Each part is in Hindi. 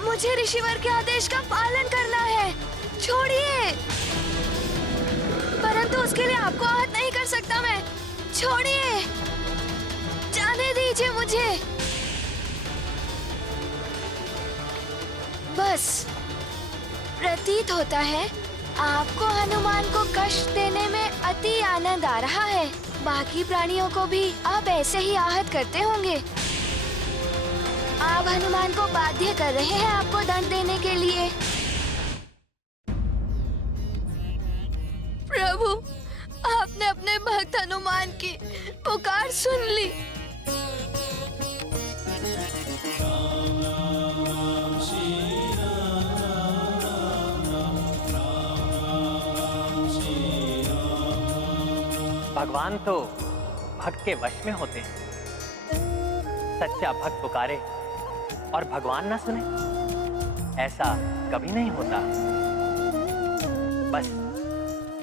मुझे ऋषिवर के आदेश का पालन करना है। छोड़िए। परंतु उसके लिए आपको आहत नहीं कर सकता मैं। छोड़िए, जाने दीजिए मुझे। बस प्रतीत होता है आपको हनुमान को कष्ट देने में अति आनंद आ रहा है। बाकी प्राणियों को भी आप ऐसे ही आहत करते होंगे। आप हनुमान को बाध्य कर रहे हैं आपको दंड देने के लिए। प्रभु, आपने अपने भक्त हनुमान की पुकार सुन ली। भगवान तो भक्त के वश में होते हैं। सच्चा भक्त पुकारे और भगवान ना सुने, ऐसा कभी नहीं होता। बस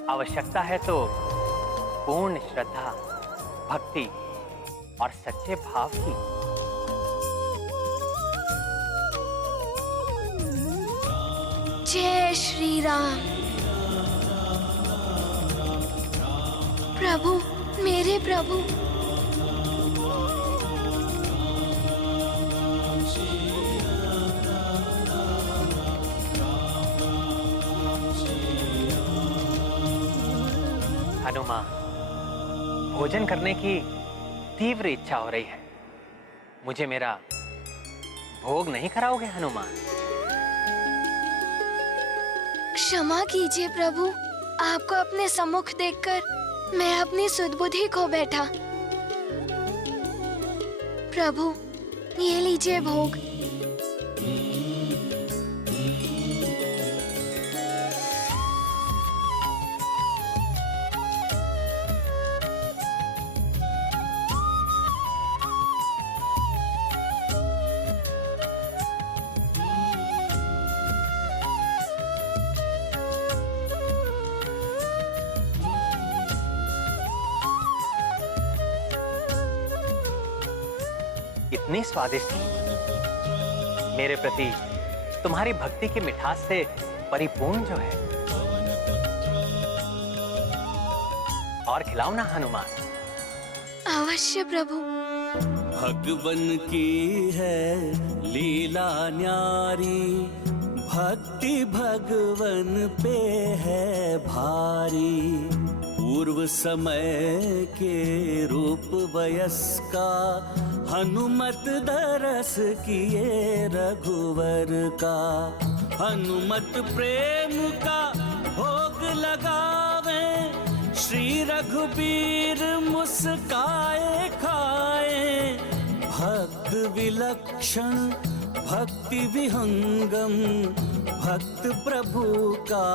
आवश्यकता है तो पूर्ण श्रद्धा, भक्ति और सच्चे भाव की। जय श्री राम। प्रभु, मेरे प्रभु। हनुमान, भोजन करने की तीव्र इच्छा हो रही है। मुझे मेरा भोग नहीं कराओगे हनुमान? क्षमा कीजिए प्रभु, आपको अपने सम्मुख देखकर मैं अपनी सुध-बुद्धि खो बैठा। प्रभु, ये लीजिए भोग। इतनी स्वादिष्ट, मेरे प्रति तुम्हारी भक्ति की मिठास से परिपूर्ण जो है। और खिलाओ ना हनुमान। अवश्य प्रभु। भगवन की है लीला न्यारी, भक्ति भगवन पे है भारी। पूर्व समय के रूप वयस्का, हनुमत दरस किए रघुवर का। हनुमत प्रेम का भोग लगावे, श्री रघुबीर मुस्काए खाए। भक्त विलक्षण भक्ति विहंगम, भक्त प्रभु का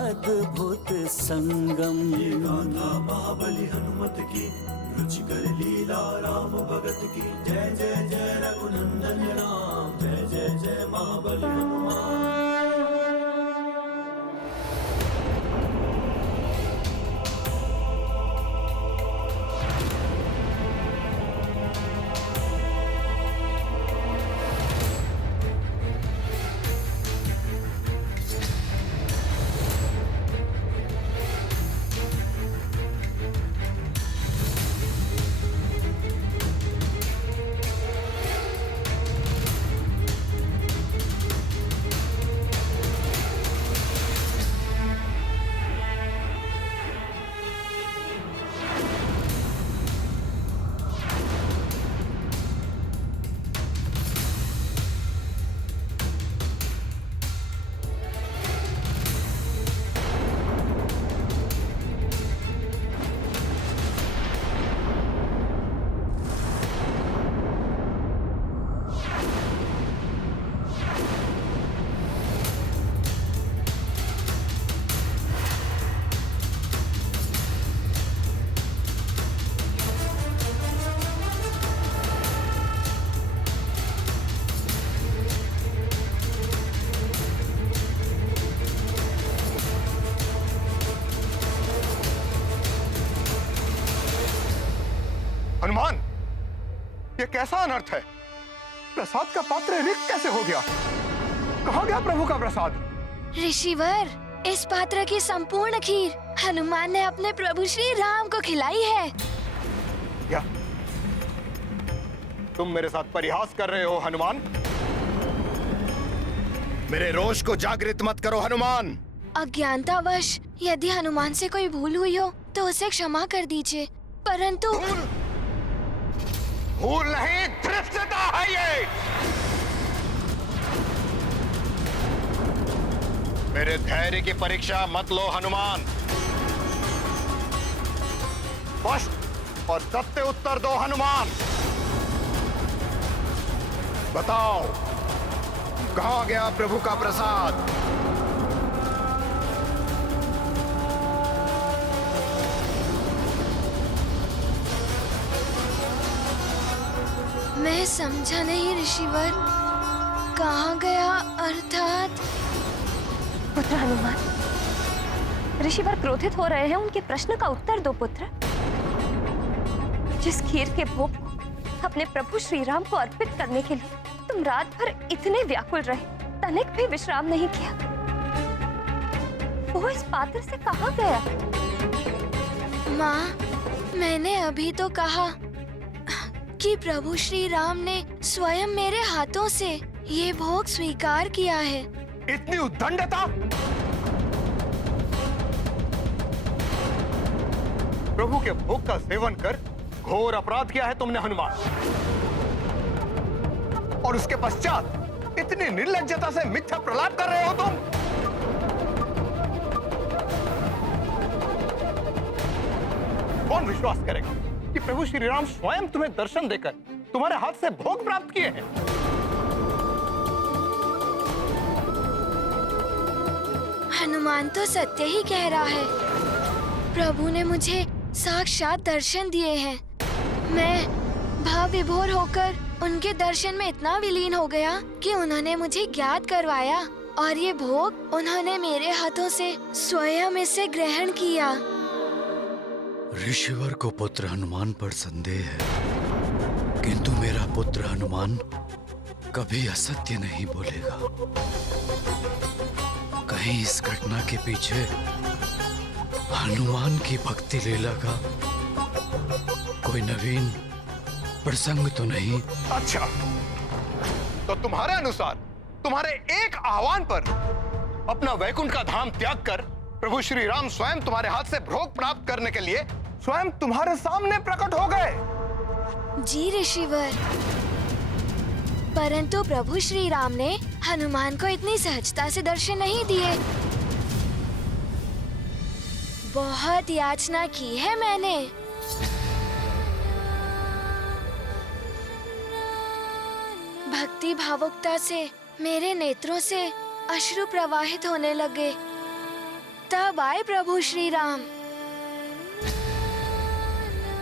अद्भुत संगम। ये गाथा महाबली हनुमत की, रुचिकर लीला राम भगत की। जय जय जय रघुनंदन राम, जय जय जय महाबली हनुमान। हनुमान, ये कैसा अनर्थ है? प्रसाद का पात्र रिक्त कैसे हो गया? कहाँ गया प्रभु का प्रसाद? ऋषिवर, इस पात्र की संपूर्ण खीर हनुमान ने अपने प्रभु श्री राम को खिलाई है। क्या तुम मेरे साथ परिहास कर रहे हो हनुमान? मेरे रोष को जागृत मत करो हनुमान। अज्ञानतावश यदि हनुमान से कोई भूल हुई हो तो उसे क्षमा कर दीजिए, परंतु भूल नहीं, धृष्टता है ये। मेरे धैर्य की परीक्षा मत लो हनुमान। स्पष्ट और सत्य उत्तर दो हनुमान। बताओ, कहाँ गया प्रभु का प्रसाद? मैं समझा नहीं ऋषिवर, कहाँ गया अर्थात? पुत्र हनुमान, ऋषिवर क्रोधित हो रहे हैं, उनके प्रश्न का उत्तर दो पुत्र। जिस खीर के भोग को अपने प्रभु श्री राम को अर्पित करने के लिए तुम रात भर इतने व्याकुल रहे, तनिक भी विश्राम नहीं किया, वो इस पात्र से कहाँ गया? माँ, मैंने अभी तो कहा कि प्रभु श्री राम ने स्वयं मेरे हाथों से ये भोग स्वीकार किया है। इतनी उद्दंडता! प्रभु के भोग का सेवन कर घोर अपराध किया है तुमने हनुमान, और उसके पश्चात इतनी निर्लज्जता से मिथ्या प्रलाप कर रहे हो तुम। कौन विश्वास करेगा कि प्रभु श्री राम स्वयं तुम्हें दर्शन देकर तुम्हारे हाथ से भोग प्राप्त किए हैं? हनुमान तो सत्य ही कह रहा है। प्रभु ने मुझे साक्षात दर्शन दिए हैं। मैं भाव विभोर होकर उनके दर्शन में इतना विलीन हो गया कि उन्होंने मुझे ज्ञात करवाया, और ये भोग उन्होंने मेरे हाथों से स्वयं इसे ग्रहण किया। ऋषिवर को पुत्र हनुमान पर संदेह है, किंतु मेरा पुत्र हनुमान कभी असत्य नहीं बोलेगा। कहीं इस घटना के पीछे हनुमान की भक्ति लीला का कोई नवीन प्रसंग तो नहीं? अच्छा, तो तुम्हारे अनुसार तुम्हारे एक आह्वान पर अपना वैकुंठ का धाम त्याग कर प्रभु श्री राम स्वयं तुम्हारे हाथ से भोग प्राप्त करने के लिए स्वयं तुम्हारे सामने प्रकट हो गए। जी ऋषिवर, परंतु प्रभु श्री राम ने हनुमान को इतनी सहजता से दर्शन नहीं दिए। बहुत याचना की है मैंने। भक्ति भावुकता से मेरे नेत्रों से अश्रु प्रवाहित होने लगे। तब आए प्रभु श्री राम।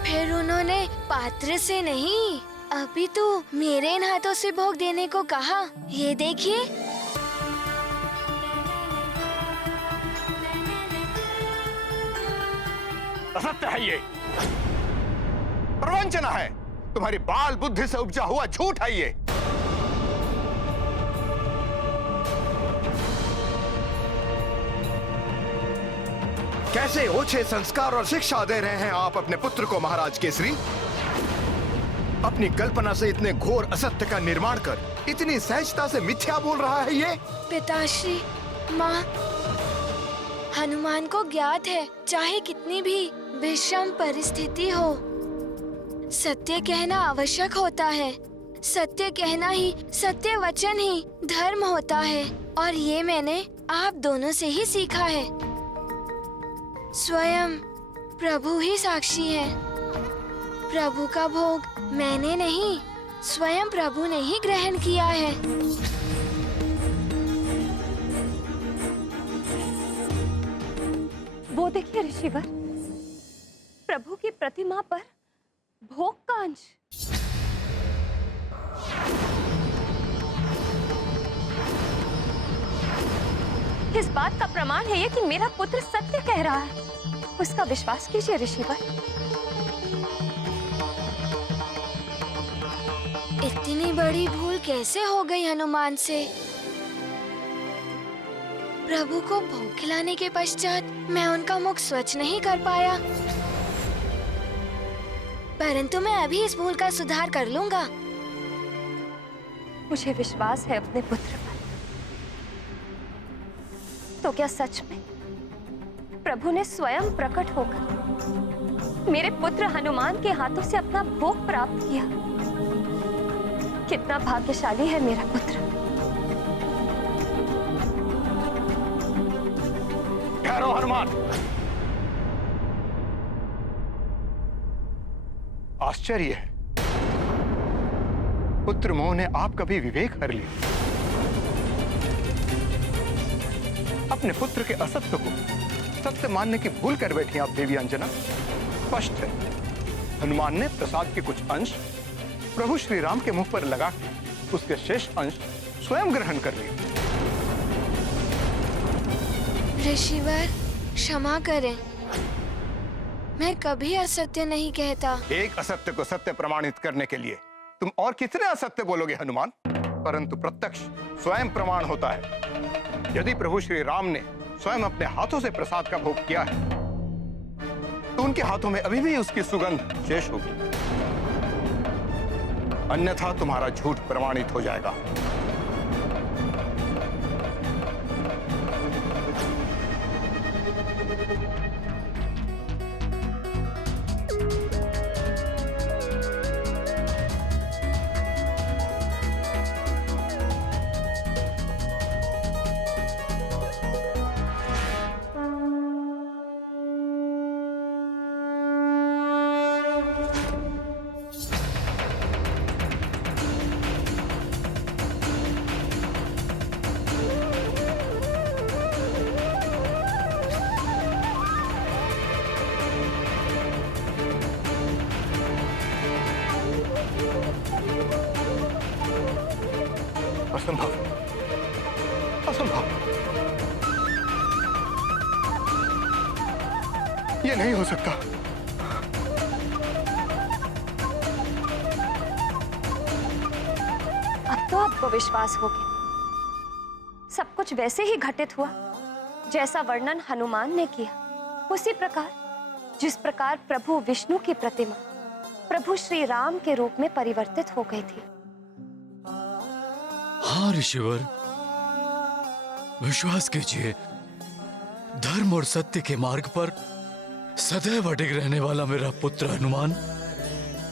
फिर उन्होंने पात्र से नहीं, अपितु मेरे इन हाथों से भोग देने को कहा। ये देखिए। असत्य है ये, प्रवंचना है, तुम्हारी बाल बुद्धि से उपजा हुआ झूठ है ये। कैसे ओछे संस्कार और शिक्षा दे रहे हैं आप अपने पुत्र को महाराज केसरी। अपनी कल्पना से इतने घोर असत्य का निर्माण कर इतनी सहजता से मिथ्या बोल रहा है ये। पिताश्री, माँ, हनुमान को ज्ञात है चाहे कितनी भी विषम परिस्थिति हो, सत्य कहना आवश्यक होता है। सत्य कहना ही, सत्य वचन ही धर्म होता है, और ये मैंने आप दोनों से ही सीखा है। स्वयं प्रभु ही साक्षी है। प्रभु का भोग मैंने नहीं, स्वयं प्रभु ने ही ग्रहण किया है। वो देखिए ऋषिवर, प्रभु की प्रतिमा पर भोग का अंश। इस बात का प्रमाण है ये कि मेरा पुत्र सत्य कह रहा है। उसका विश्वास कीजिए ऋषिवर। इतनी इतनी बड़ी भूल कैसे हो गई हनुमान से? प्रभु को भोग खिलाने के पश्चात मैं उनका मुख स्वच्छ नहीं कर पाया, परंतु मैं अभी इस भूल का सुधार कर लूंगा। मुझे विश्वास है अपने पुत्र पर। तो क्या सच में प्रभु ने स्वयं प्रकट होकर मेरे पुत्र हनुमान के हाथों से अपना भोग प्राप्त किया? कितना भाग्यशाली है मेरा पुत्र। ठहरो हनुमान। आश्चर्य है, पुत्र मोह ने आपका भी विवेक हर लिया। अपने पुत्र के असत्य को सत्य मानने की भूल कर बैठी आप देवी अंजना। स्पष्ट है, हनुमान ने प्रसाद के कुछ अंश प्रभु श्री राम के मुख पर लगा के उसके शेष अंश स्वयं ग्रहण कर लिया। ऋषिवर, क्षमा करें, मैं कभी असत्य नहीं कहता। एक असत्य को सत्य प्रमाणित करने के लिए तुम और कितने असत्य बोलोगे हनुमान? परंतु प्रत्यक्ष स्वयं प्रमाण होता है। यदि प्रभु श्री राम ने स्वयं अपने हाथों से प्रसाद का भोग किया है, तो उनके हाथों में अभी भी उसकी सुगंध शेष होगी, अन्यथा तुम्हारा झूठ प्रमाणित हो जाएगा। असंभव, असंभव, ये नहीं हो सकता। अब तो आपको विश्वास हो गया। सब कुछ वैसे ही घटित हुआ जैसा वर्णन हनुमान ने किया। उसी प्रकार जिस प्रकार प्रभु विष्णु की प्रतिमा प्रभु श्री राम के रूप में परिवर्तित हो गई थी। हाँ ऋषिवर, विश्वास कीजिए, धर्म और सत्य के मार्ग पर सदैव अडिग रहने वाला मेरा पुत्र हनुमान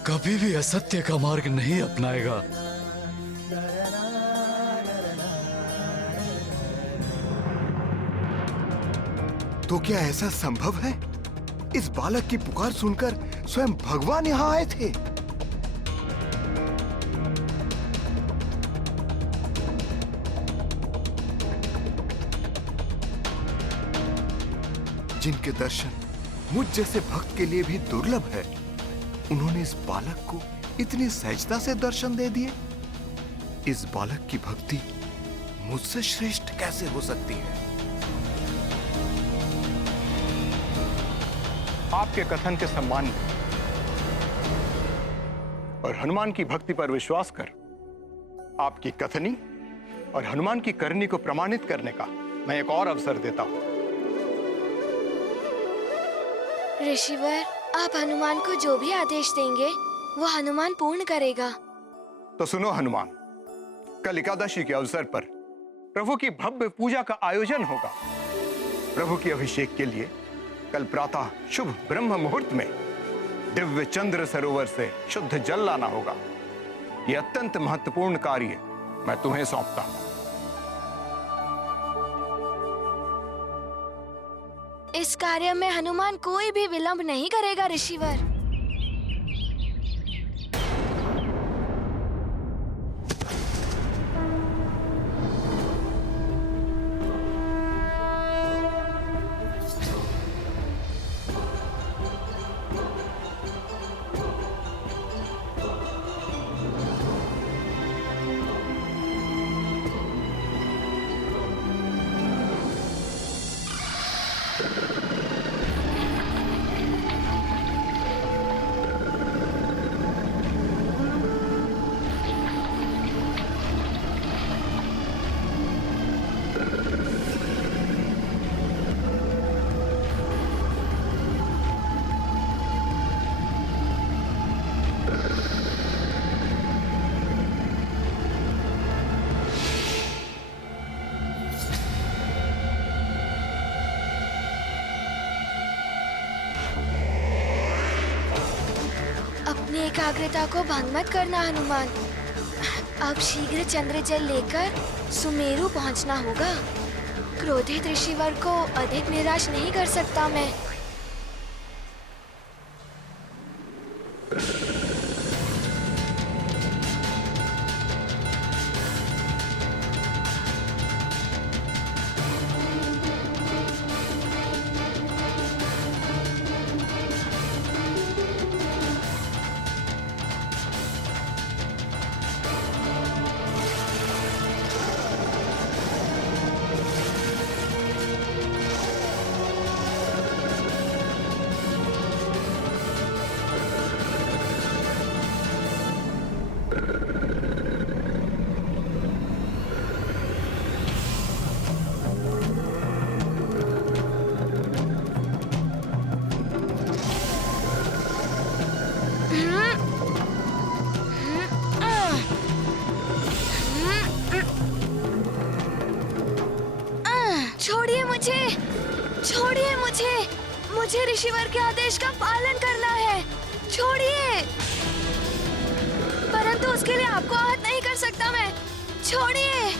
कभी भी असत्य का मार्ग नहीं अपनाएगा। तो क्या ऐसा संभव है? इस बालक की पुकार सुनकर स्वयं भगवान यहाँ आए थे। जिनके दर्शन मुझ जैसे भक्त के लिए भी दुर्लभ है, उन्होंने इस बालक को इतनी सहजता से दर्शन दे दिए। इस बालक की भक्ति मुझसे श्रेष्ठ कैसे हो सकती है? आपके कथन के सम्मान में और हनुमान की भक्ति पर विश्वास कर आपकी कथनी और हनुमान की करनी को प्रमाणित करने का मैं एक और अवसर देता हूं। ऋषिवर, आप हनुमान को जो भी आदेश देंगे वो हनुमान पूर्ण करेगा। तो सुनो हनुमान, कल एकादशी के अवसर पर प्रभु की भव्य पूजा का आयोजन होगा। प्रभु के अभिषेक के लिए कल प्रातः शुभ ब्रह्म मुहूर्त में दिव्य चंद्र सरोवर से शुद्ध जल लाना होगा। यह अत्यंत महत्वपूर्ण कार्य मैं तुम्हें सौंपता हूं। इस कार्य में हनुमान कोई भी विलंब नहीं करेगा ऋषिवर। अपनी एकाग्रता को भंग मत करना हनुमान। अब शीघ्र चंद्र जल लेकर सुमेरु पहुंचना होगा। क्रोधित ऋषिवर को अधिक निराश नहीं कर सकता मैं। छोड़िए मुझे, छोड़िए मुझे, मुझे ऋषिवर के आदेश का पालन करना है। छोड़िए, परंतु उसके लिए आपको आहत नहीं कर सकता मैं। छोड़िए,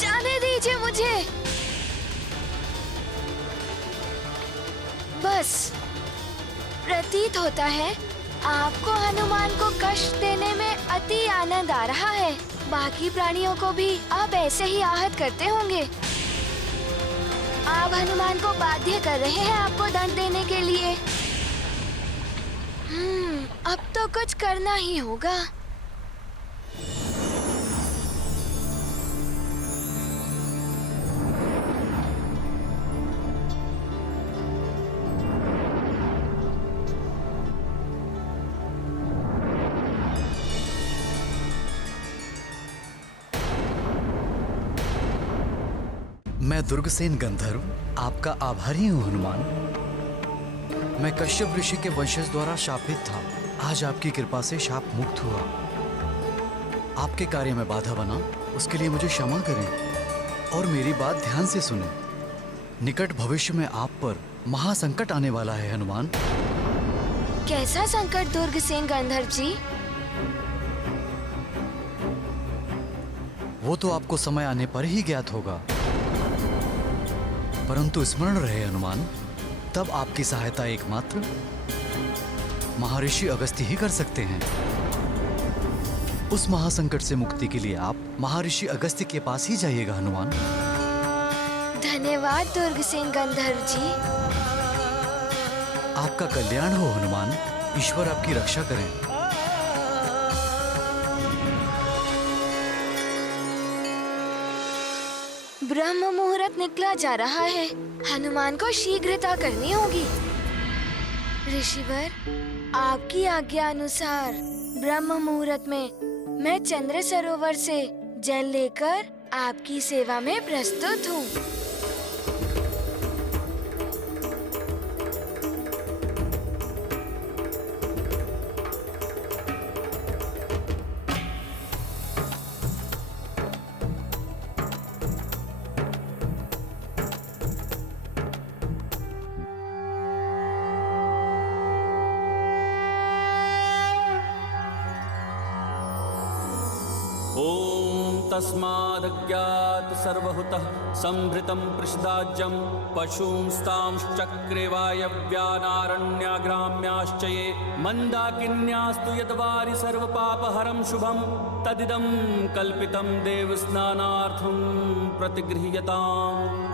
जाने दीजिए मुझे। बस प्रतीत होता है आपको हनुमान को कष्ट देने में अति आनंद आ रहा है। बाकी प्राणियों को भी आप ऐसे ही आहत करते होंगे। आप हनुमान को बाध्य कर रहे हैं आपको दंड देने के लिए। अब तो कुछ करना ही होगा। मैं दुर्गसेन गंधर्व आपका आभारी हूँ हनुमान। मैं कश्यप ऋषि के वंशज द्वारा शापित था। आज आपकी कृपा से शाप मुक्त हुआ। आपके कार्य में बाधा बना, उसके लिए मुझे क्षमा करें और मेरी बात ध्यान से सुनें। निकट भविष्य में आप पर महासंकट आने वाला है हनुमान। कैसा संकट दुर्गसेन गंधर्व जी? वो तो आपको समय आने पर ही ज्ञात होगा, परंतु स्मरण रहे हनुमान, तब आपकी सहायता एकमात्र महर्षि अगस्त्य ही कर सकते हैं। उस महासंकट से मुक्ति के लिए आप महर्षि अगस्त्य के पास ही जाइएगा हनुमान। धन्यवाद दुर्गसेन गंधर्व जी। आपका कल्याण हो हनुमान। ईश्वर आपकी रक्षा करें। ब्रह्म मुहूर्त निकला जा रहा है। हनुमान को शीघ्रता करनी होगी। ऋषिवर, आपकी आज्ञा अनुसार ब्रह्म मुहूर्त में मैं चंद्र सरोवर से जल लेकर आपकी सेवा में प्रस्तुत हूँ। तस्मादज्ञात सर्वहुतः संभृतं पृषदाज्यं पशूंस्तांश्चक्रे वायव्यानारण्याग्राम्याश्च ये मन्दाकिन्यास्तु यद्वारि सर्वपापहरं शुभं तदिदं कल्पितं देवस्नानार्थं प्रतिगृह्यताम्।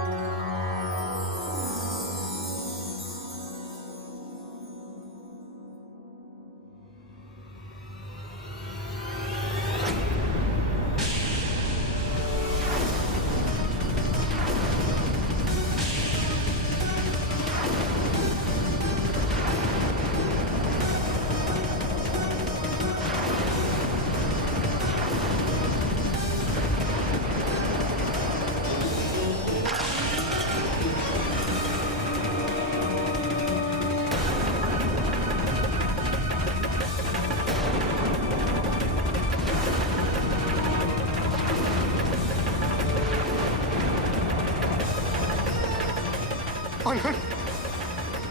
अनंत,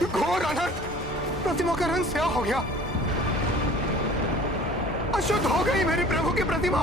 घोर अनंत, प्रतिमा का रंग स्याह हो गया। अशुद्ध हो गई मेरी प्रभु की प्रतिमा।